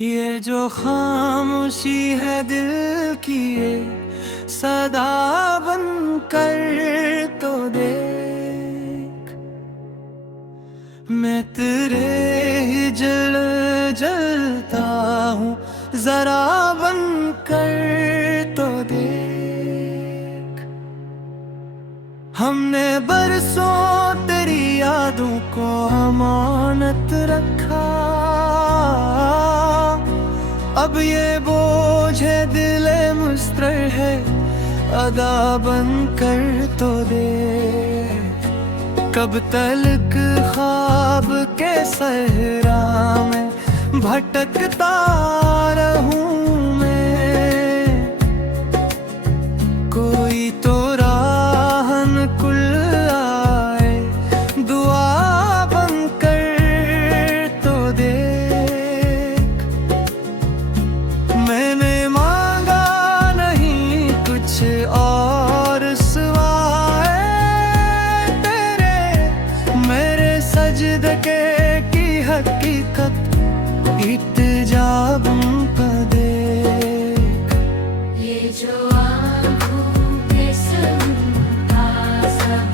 ये जो खामोशी है दिल की ये सदा बन कर तो देख। मैं तेरे ही जल जलता हूँ जरा बन कर तो देख। हमने बरसों तेरी यादों को अमानत रखा, अब ये बोझ है दिले मुस्तर है अदा बन कर तो दे। कब तलक ख्वाब के सहरा में भटकता रहूं मैं, कोई तो राहन कुल आए दुआ बन कर तो देख। मैंने मांगा नहीं कुछ और सिवाय तेरे, मेरे सजदे की हकीकत इत्जा बन कर देख। ये जो आँखों के सुनता सब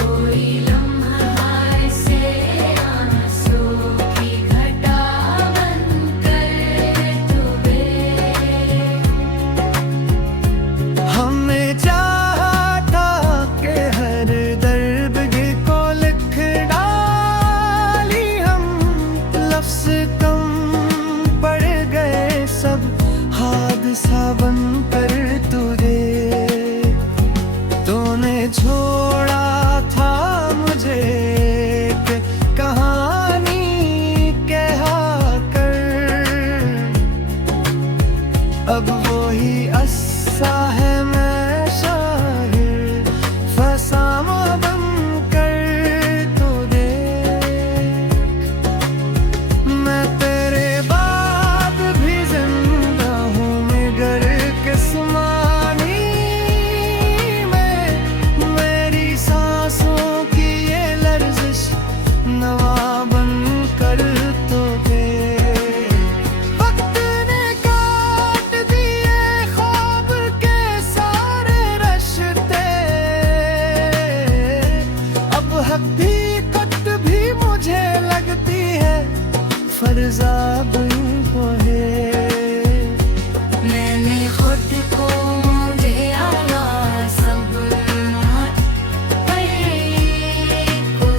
कोई लम्हा ऐसे आंसू की घटा बन कर तू बह। हमने चाहा था कि हर दर्द को लिख डाली हम, लफ्ज कम पड़ गए सब हादसा बन कर तू दे। तूने छोड़ा था मुझे एक कहानी कहा कर, अब वो ही अस्सा है मैं शाहिर फसामा बन कर तो देख। मैं तेरे बाद भी जिंदा हूँ मगर किस्मानी में, मेरी सांसों की ये लर्जिश नवा बन कर तो दे। वक्त ने काट दिए ख्वाब के सारे रश्ते, अब हकीकत भी मुझे लगती है फर्जा बन है। मैंने खुद को दिया सब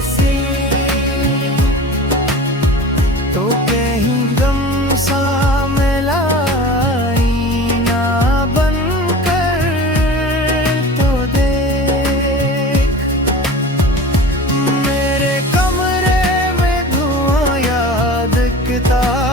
से, तो कहीं गम सा मिलाई ना बन कर तो देख। मेरे कमरे में धुआं याद किताब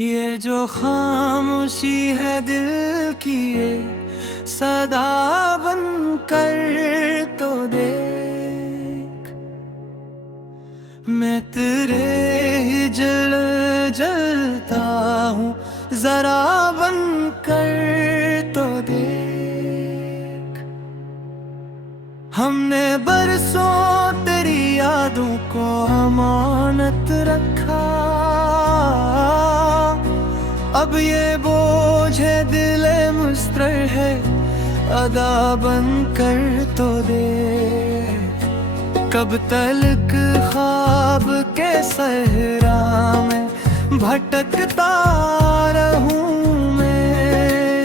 ये जो खामोशी है दिल की ये सदा बन कर तो देख, मैं तेरे ही जलता हूँ जरा बन कर तो देख। हमने बरसों तेरी यादों को अमानत रखा, अब ये बोझ है दिले मुस्तर है अदा बन कर तो दे। कब तलक ख्वाब के सहरा में भटकता रहूं मैं,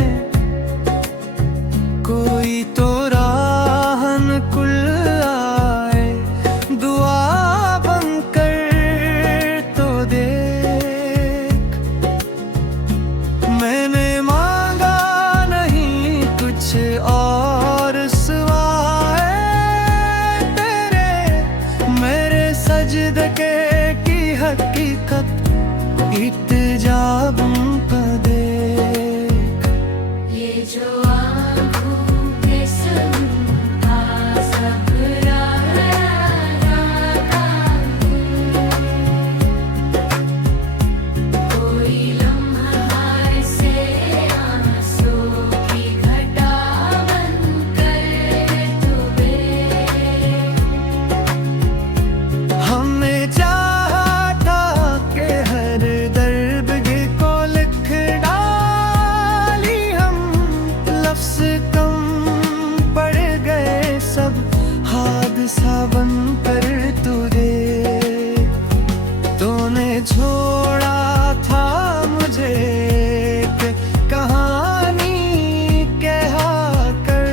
कोई तो राहन कुल आए दुआ बन कर तो देख। मैंने मांगा नहीं कुछ और सिवाय तेरे, मेरे सजदे की हकीकत इत्जा बन कर देख। ये जो आँखों के संता सब कोई लम्हा ऐसे आंसू की घटा बनकर तू बहे। हमने चाहा था कि हर दर्द को लिख डाली हम, लफ्ज कम पड़ गए सब हादसा बन कर तू दे। तूने छोड़ा था मुझे एक कहानी कहा कर,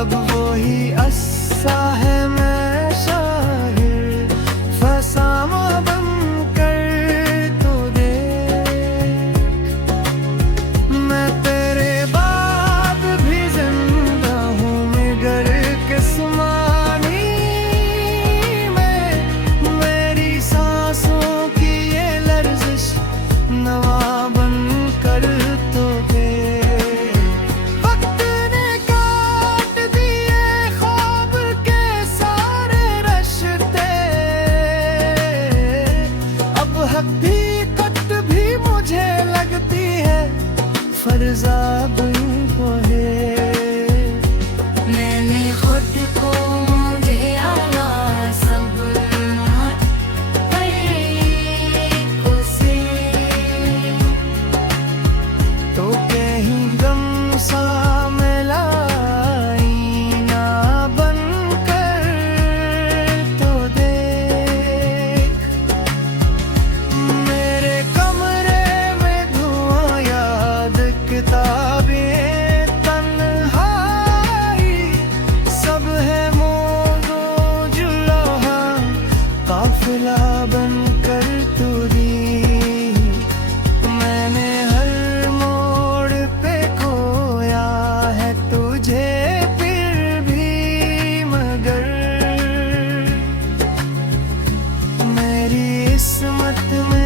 अब वो ही अस्सा है मैं शाहिर फसामा बन कर तो देख। मैं तेरे बाद भी जिंदा हूँ मगर किस्मानी में, मेरी सांसों की ये लर्जिश नवा बन कर तो दे। वक्त ने काट दिए ख्वाब के सारे रश्ते, अब हकीकत भी मुझे लगती है फर्जा बन है। मैंने खुद को मुझे आया सब उसे तो कहीं गम सा मिलाई ना बन कर तो देख। मेरे कमरे में धुआं याद किताबें तन्हाई सब है मोगो जुल्हा काफिला बन कर तू दी। मैंने हर मोड़ पे खोया है तुझे फिर भी मगर, मेरी किस्मत में